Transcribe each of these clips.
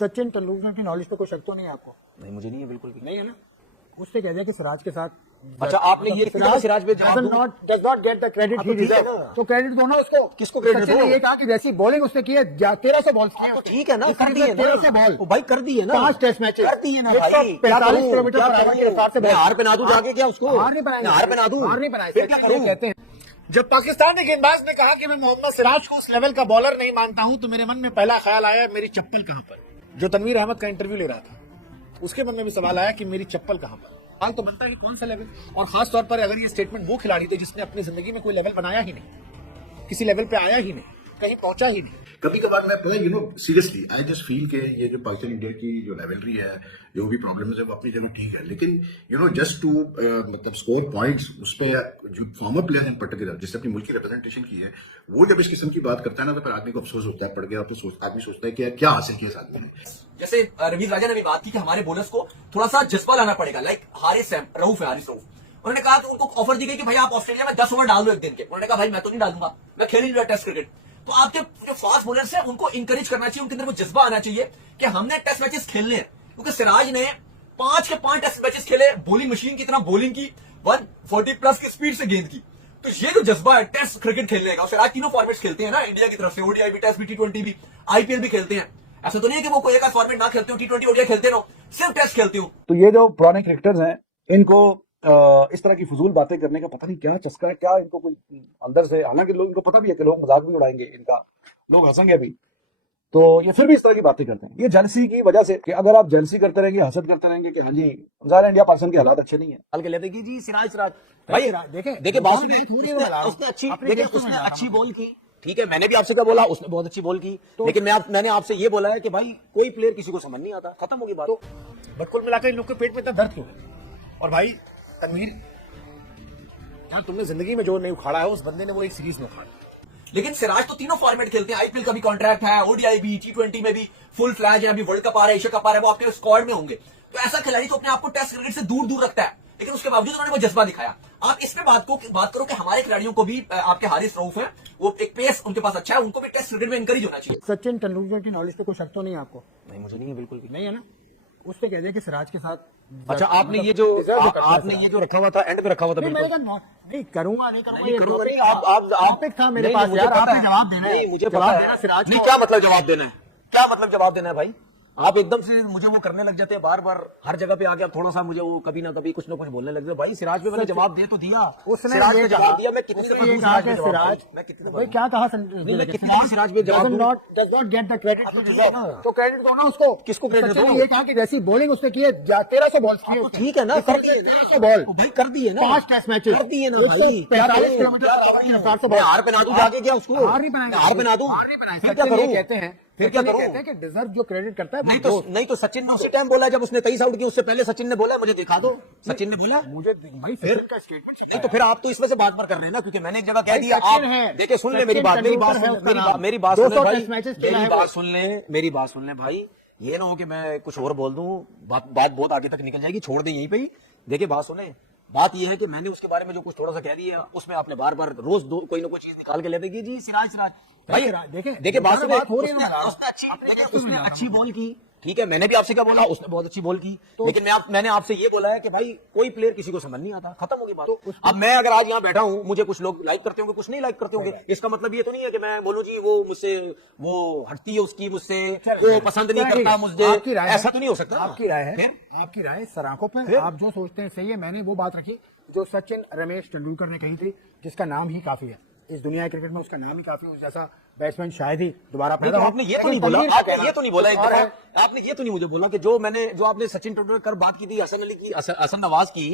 सचिन तेंदुलकर की नॉलेज पे कोई शक तो नहीं है आपको? नहीं, मुझे नहीं है, बिल्कुल भी नहीं है ना। उससे कह दिया कि सिराज के साथ अच्छा आपने ये सिराज पे जवाब दूं? does not get the credit he ठीक है deserves। ना। तो क्रेडिट दो ना उसको। किसको क्रेडिट सचिन दो? ने ये कहा कि जैसी बॉलिंग उसने की है 1300 बॉल्स किए तो ठीक है ना, कर दिए ना 1300 बॉल भाई, कर दिए ना 5 टेस्ट मैचेस कर दिए ना भाई। 45 किलोमीटर पर आवर की रफ्तार से मैं हार पे ना दूं जाके क्या उसको? हार नहीं बनाएंगे, हार पे ना दूं, हार नहीं बनाए। फिर क्या करूं? कहते हैं जब पाकिस्तानी गेंदबाज ने कहा कि मैं मोहम्मद सिराज को उस लेवल का बॉलर नहीं मानता हूं तो मेरे मन में पहला ख्याल आया मेरी चप्पल कहां पर। जो तनवीर अहमद का इंटरव्यू ले रहा था उसके मन में भी सवाल आया कि मेरी चप्पल कहां पर। सवाल तो बनता है कि कौन सा लेवल, और खास तौर पर अगर ये स्टेटमेंट वो खिलाड़ी थे जिसने अपनी जिंदगी में कोई लेवल बनाया ही नहीं, किसी लेवल पे आया ही नहीं, कहीं पहुंचा ही नहीं। कभी कभार मैं पता सीरियसली आई जस्ट फील के ये जो पाकिस्तान इंडिया की जो लेवलरी है, जो भी प्रॉब्लम्स है वो अपनी जगह ठीक है, लेकिन जस्ट टू मतलब स्कोर पॉइंट्स उस पर जो फॉर्मर प्लेयर इन पर्टिकुलर जिससे अपनी मुल्क की रिप्रेजेंटेशन की है वो जब इस किस्म की बात करता है ना तो फिर आदमी को अफसोस होता है, पड़ गया तो आदमी सोचता है कि यार क्या हासिल किया इस आदमी ने। जैसे रवींद्र राजा ने भी बात की कि हमारे बोनस को थोड़ा सा जज्बा लाना पड़ेगा, लाइक हारिस रऊफ उन्होंने कहा कि उनको ऑफर दी गई कि भाई आप ऑस्ट्रेलिया में 10 ओवर डाल दो एक दिन के। उन्होंने कहा भाई मैं तो नहीं डालूंगा, मैं खेल ही नहीं रहा टेस्ट क्रिकेट। तो आपके जो फास्ट बॉलर्स हैं उनको इंकरेज करना चाहिए, उनके अंदर वो जज्बा आना चाहिए कि हमने टेस्ट मैचेस खेलने हैं, क्योंकि सिराज ने 5 के 5 टेस्ट मैचेस खेले, बॉलिंग मशीन की तरह बॉलिंग की, 140 प्लस की स्पीड से गेंद की। तो ये जो जज्बा है टेस्ट क्रिकेट खेलने का, सिराज तीनों फॉर्मेट्स खेलते हैं ना इंडिया की तरफ से, ओडीआई भी, टेस्ट भी, टी20 भी, आईपीएल भी खेलते हैं। ऐसा तो नहीं है कि वो कोई एक फॉर्मेट ना खेलते हो, टी20 ओडीआई खेलते रहो, सिर्फ टेस्ट खेलते हो। तो ये जो पुराने क्रिकेटर्स हैं इनको इस तरह की फजूल बातें करने का पता नहीं क्या चस्का है, क्या इनको कोई अंदर से, हालांकि लोग इनको पता भी है कि लोग मजाक भी उड़ाएंगे इनका, लोग हंसेंगे अभी, तो ये फिर भी इस तरह की बातें करते हैं। ये जेलसी की वजह से कि अगर आप जेलसी करते रहेंगे, हसद करते रहेंगे कि हाँ जी ज़ाहिर इंडिया पाकिस्तान के हालात अच्छे नहीं है, हल्के लेते कि जी सिराज भाई देखिए बात उसने अच्छी बॉल की, ठीक है, मैंने भी आपसे क्या बोला, उसने बहुत अच्छी बॉल की, लेकिन मैंने आपसे ये बोला है कि भाई कोई प्लेयर किसी को समझ नहीं आता, खत्म होगी बात। बट कुल मिलाकर इन लोग के पेट में इतना दर्द क्यों है? और भाई तनवीर यार तुमने जिंदगी में जो नहीं उखाड़ा है उस बंदे ने वो एक सीरीज में उखाड़ा। लेकिन सिराज तो तीनों फॉर्मेट खेलते हैं, आईपीएल का भी कॉन्ट्रैक्ट है, ओडीआई भी, टी20 में भी फुल फ्लैज है, अभी वर्ल्ड कप आ रहा है, एशिया कप आ रहा है, वो आपके स्क्वाड में होंगे। तो ऐसा खिलाड़ी तो अपने आपको टेस्ट क्रिकेट से दूर दूर रखता है, लेकिन उसके बावजूद उन्होंने वो जज्बा दिखाया। आप इस पे बात करो कि हमारे खिलाड़ियों को भी, आपके हारिस रऊफ है, वो एक पेस उनके पास अच्छा है, उनको भी टेस्ट क्रिकेट में एनकरेज होना चाहिए। सचिन तेंदुलकर की नॉलेज पे कोई शक तो नहीं है आपको? नहीं, मुझे नहीं है, बिल्कुल भी नहीं है ना। उससे कह दिया कि सिराज के साथ अच्छा आपने ये जो रखा हुआ था, एंड पे रखा हुआ था, नहीं करूंगा नहीं आप था मेरे पास यार, आपने जवाब देना है, मुझे पता है सिराज नहीं क्या मतलब जवाब देना है, क्या मतलब जवाब देना है भाई? आप एकदम से मुझे वो करने लग जाते हैं, बार बार हर जगह पे आके आप थोड़ा सा मुझे वो कभी ना कभी कुछ ना कुछ बोलने लग जाते। भाई सिराज पे मैंने जवाब दे तो दिया, उसने सिराज पे जवाब दिया, मैं कितनी सिराज मैं कितनी भाई क्या कहा कितनी सिराज पे जवाब दूं? does not get the credit he deserves। तो क्रेडिट दो ना उसको। किसको क्रेडिट सचिन दो? ने ये कहा कि जैसी बॉलिंग उसने की है 1300 बॉल्स की है, ठीक है ना, कर दिए 1300 बॉल भाई, कर दिए ना 5 टेस्ट मैचेस, कर दिए ना भाई, 45 किलोमीटर पर आवर की रफ्तार से मैं हार पे ना दूं जाके क्या उसको? हार नहीं बनाएंगे, हार पे ना दूं, हार नहीं बनाएंगे। फिर क्या करूं? कहते हैं फिर क्या करूं? कहते हैं कि डिजर्व जो क्रेडिट करता है नहीं तो सचिन ने उसी टाइम बोला जब उसने 23 आउट किए, उससे पहले सचिन ने बोला मुझे दिखा दो, सचिन ने बोला मुझे भाई फिर का स्टेटमेंट नहीं तो फिर आप तो इस वजह से बात कर रहे हैं ना, क्योंकि मैंने एक जगह कह दिया। आप देखिए सुन ले मेरी बात सुन ले मेरी बात सुन ले भाई, ये ना हो कि मैं कुछ और बोल दूं, बात बहुत आगे तक निकल जाएगी, छोड़ दे यहीं पे ही। देखिए बात सुने, बात यह है कि मैंने उसके बारे में जो कुछ थोड़ा सा कह दिया, उसमें आपने बार बार रोज कोई ना कोई चीज निकाल के ले देगी जी सिराज भाई। देखिए बात सुने, उसने अच्छी बॉल की, ठीक है, मैंने भी आपसे क्या बोला, उसने बहुत अच्छी बॉल की, लेकिन मैंने आपसे ये बोला है कि भाई कोई प्लेयर किसी को समझ नहीं आता, खत्म होगी बात। अब मैं अगर आज यहाँ बैठा हूँ, मुझे कुछ लोग लाइक करते होंगे, कुछ नहीं लाइक करते होंगे, इसका मतलब ये तो नहीं है कि मैं बोलूँ जी वो मुझसे वो हटती है उसकी, मुझसे वो पसंद नहीं करता मुझे, ऐसा तो नहीं हो सकता। आपकी राय है, आपकी राय सराखों पर, आप जो सोचते हैं सही है। मैंने वो बात रखी जो सचिन रमेश तेंदुलकर ने कही थी, जिसका नाम ही काफी है इस दुनिया क्रिकेट में, उसका नाम ही काफी, उस जैसा बैट्समैन शायद ही दोबारा पैदा हो। आपने ये तो नहीं बोला, आपने ये तो नहीं बोला, आपने ये तो नहीं मुझे बोला कि जो आपने सचिन तेंदुलकर बात की थी, हसन अली की, हसन नवाज की,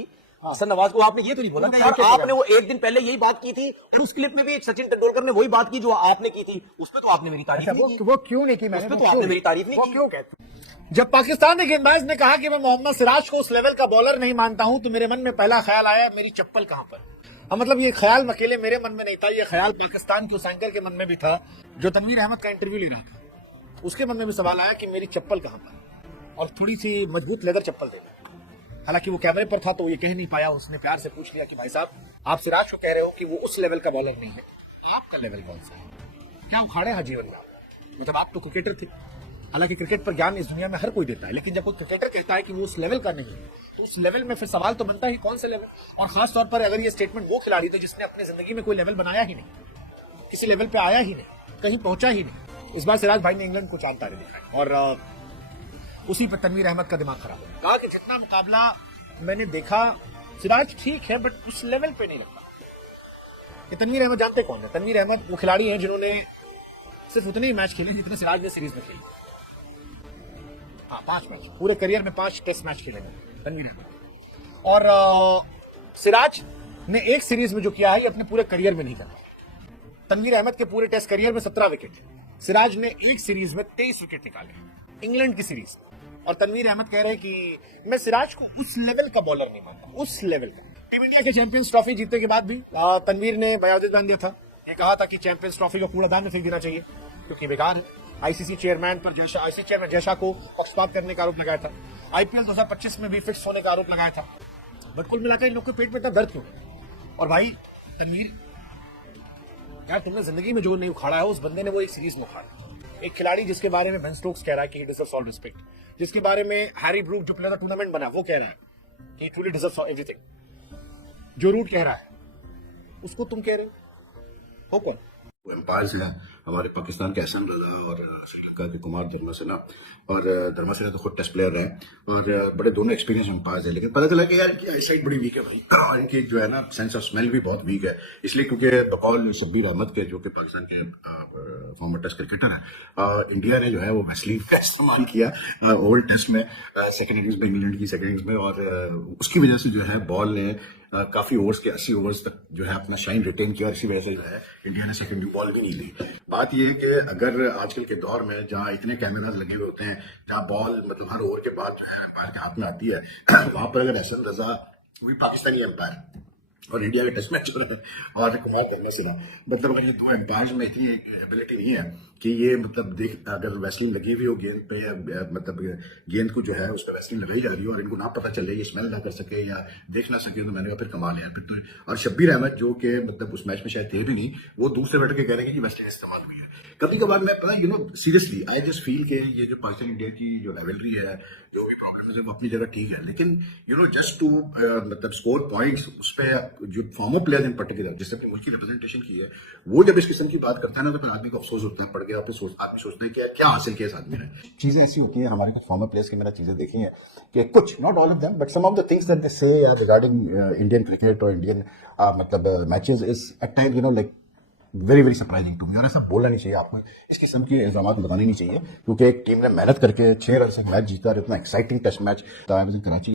हसन नवाज को आपने ये तो नहीं बोला कि यार आपने वो एक दिन पहले यही बात की थी, और उस क्लिप में भी सचिन तेंदुलकर ने वही बात की जो आपने की थी, उसमें तो आपने मेरी तारीफ नहीं की। वो क्यों नहीं की? मैंने तो आपने मेरी तारीफ नहीं की, क्यों कहते? जब पाकिस्तानी गेंदबाज ने कहा कि मैं मोहम्मद सिराज को उस लेवल का बॉलर नहीं मानता हूं तो मेरे मन में पहला ख्याल आया मेरी चप्पल कहां पर। मतलब ये ख्याल अकेले मेरे मन में नहीं था, ये ख्याल पाकिस्तान के उस एंकर के मन में भी था जो तनवीर अहमद का इंटरव्यू ले रहा था। उसके मन में भी सवाल आया कि मेरी चप्पल कहां पर, और थोड़ी सी मजबूत लेदर चप्पल देना। हालांकि वो कैमरे पर था तो ये कह नहीं पाया, उसने प्यार से पूछ लिया कि भाई साहब आप सिराज को कह रहे हो कि वो उस लेवल का बॉलर नहीं है, आपका लेवल कौन सा है? क्या उखाड़े हैं जीवन में? मतलब आप तो क्रिकेटर थे, हालांकि क्रिकेट पर ज्ञान इस दुनिया में हर कोई देता है, लेकिन जब कोई क्रिकेटर कहता है कि वो उस लेवल का नहीं है, तो उस लेवल में फिर सवाल तो बनता ही कौन से लेवल। और खास तौर पर अगर ये स्टेटमेंट वो खिलाड़ी थे जिसने अपनी जिंदगी में कोई लेवल बनाया ही नहीं, किसी लेवल पे आया ही नहीं, कहीं पहुंचा ही नहीं। इस बार सिराज भाई ने इंग्लैंड को चांद तारे दिखाए और उसी पर तनवीर अहमद का दिमाग खराब हो गया। कहा कि जितना मुकाबला मैंने देखा, सिराज ठीक है बट उस लेवल पे नहीं लगता। ये तनवीर अहमद जानते कौन है? तनवीर अहमद वो खिलाड़ी हैं जिन्होंने सिर्फ उतने ही मैच खेले जितने सिराज ने सीरीज में खेले। हाँ, 5 मैच, पूरे करियर में 5 टेस्ट मैच खेले तनवीर अहमद। और सिराज ने एक सीरीज में जो किया है ये अपने पूरे करियर में नहीं करा। तनवीर अहमद के पूरे टेस्ट करियर में 17 विकेट, सिराज ने एक सीरीज में 23 विकेट निकाले, इंग्लैंड की सीरीज। और तनवीर अहमद कह रहे हैं कि मैं सिराज को उस लेवल का बॉलर नहीं मानता, उस लेवल का। टीम इंडिया के चैंपियंस ट्रॉफी जीतने के बाद भी तनवीर ने बयान दिया था, ये कहा था कि चैंपियंस ट्रॉफी को कूड़ादान में फेंक देना चाहिए क्योंकि बेकार है। आईसीसी चेयरमैन जयशा को पक्षपात करने का आरोप लगाया था। आईपीएल 2025 में भी फिक्स होने का आरोप लगाया था। बट कुल मिलाकर इन लोग के पेट में इतना दर्द क्यों? और भाई तनवीर यार, तुमने जिंदगी में जो नहीं उखाड़ा है उस बंदे ने वो एक सीरीज में उखाड़ा। एक खिलाड़ी जिसके बारे में बेन स्टोक्स कह रहा है कि ही डिजर्व्स ऑल रिस्पेक्ट, जिसके बारे में हैरी ब्रूक जो प्लेयर टूर्नामेंट बना वो कह रहा है कि ही ट्रूली डिजर्व्स एवरीथिंग, जो रूट कह रहा है उसको तुम कह रहे हो कौन? एम्पायर्स हैं हमारे पाकिस्तान के एहसान रजा और श्रीलंका के कुमार धर्मसेना। और धर्मसेना तो खुद टेस्ट प्लेयर हैं और बड़े दोनों एक्सपीरियंस एम्पायर्स है। लेकिन पता चला कि यार इनकी आईसाइट बड़ी वीक है भाई, और इनकी जो है ना सेंस ऑफ स्मेल भी बहुत वीक है। इसलिए क्योंकि बकौल शब्बीर अहमद के, जो कि पाकिस्तान के फॉर्मर टेस्ट क्रिकेटर हैं, इंडिया ने जो है वो वैसलीन का इस्तेमाल किया ओल्ड टेस्ट में, सेकेंड इनिंग्स में, इंग्लैंड की सेकेंड इनिंग्स में। और उसकी वजह से जो है बॉल ने काफी ओवर्स के 80 ओवर्स तक जो है अपना शाइन रिटेन किया और इसी वजह से जो है इंडिया ने सेकेंडरी बॉल भी नहीं ली। बात यह है कि अगर आजकल के दौर में जहां इतने कैमरास लगे हुए होते हैं, जहां बॉल मतलब हर ओवर के बाद जो है एम्पायर के हाथ में आती है, वहां पर अगर एहसन रजा, वही पाकिस्तानी एम्पायर, और इंडिया का टेस्ट मैच हो रहा है और कुमार धर्मसेना, मतलब अगर ये दो एम्पायर्स में इतनी एबिलिटी नहीं है कि ये मतलब देख, अगर वैसलीन लगी हुई हो गेंद पे या मतलब गेंद को जो है उस पर वैसलीन लगाई जा रही हो और इनको ना पता चले, ये स्मेल ना कर सके या देख ना सके, तो मैंने कहा फिर कमाल है फिर तो। और शब्बीर अहमद जो कि मतलब उस मैच में शायद थे भी नहीं, वो दूसरे बैठ के कह रहे हैं कि वैसलीन इस्तेमाल हुई है। कभी कभार मैं पता सीरियसली आई जस्ट फील के ये जो पाकिस्तान इंडिया की जो लेवलरी है, जो भी प्रॉब्लम है वो अपनी जगह ठीक है, लेकिन जस्ट टू मतलब स्कोर पॉइंट्स, उस पर जो फॉर्मर प्लेयर इन पर्टिकुलर जिसने अपनी मुल्क की रिप्रेजेंटेशन की है, वो जब इस किस्म की बात करता है ना, तो फिर आदमी को अफसोस होता है, पढ़ के आदमी सोचता है कि क्या हासिल किया इस आदमी ने। चीजें ऐसी होती हैं हमारे कुछ फॉर्मर प्लेयर्स की, मैंने चीजें देखी हैं कि कुछ, not all of them, but some of the things that they say regarding Indian cricket और इंडियन मतलब matches is at time like very very surprising to me. और ऐसा बोलना नहीं चाहिए, आपको इस किस्म के इल्जाम बताने नहीं चाहिए, क्योंकि एक टीम ने मेहनत करके 6 रन से मैच जीता और इतना एक्साइटिंग टेस्ट मैच कराची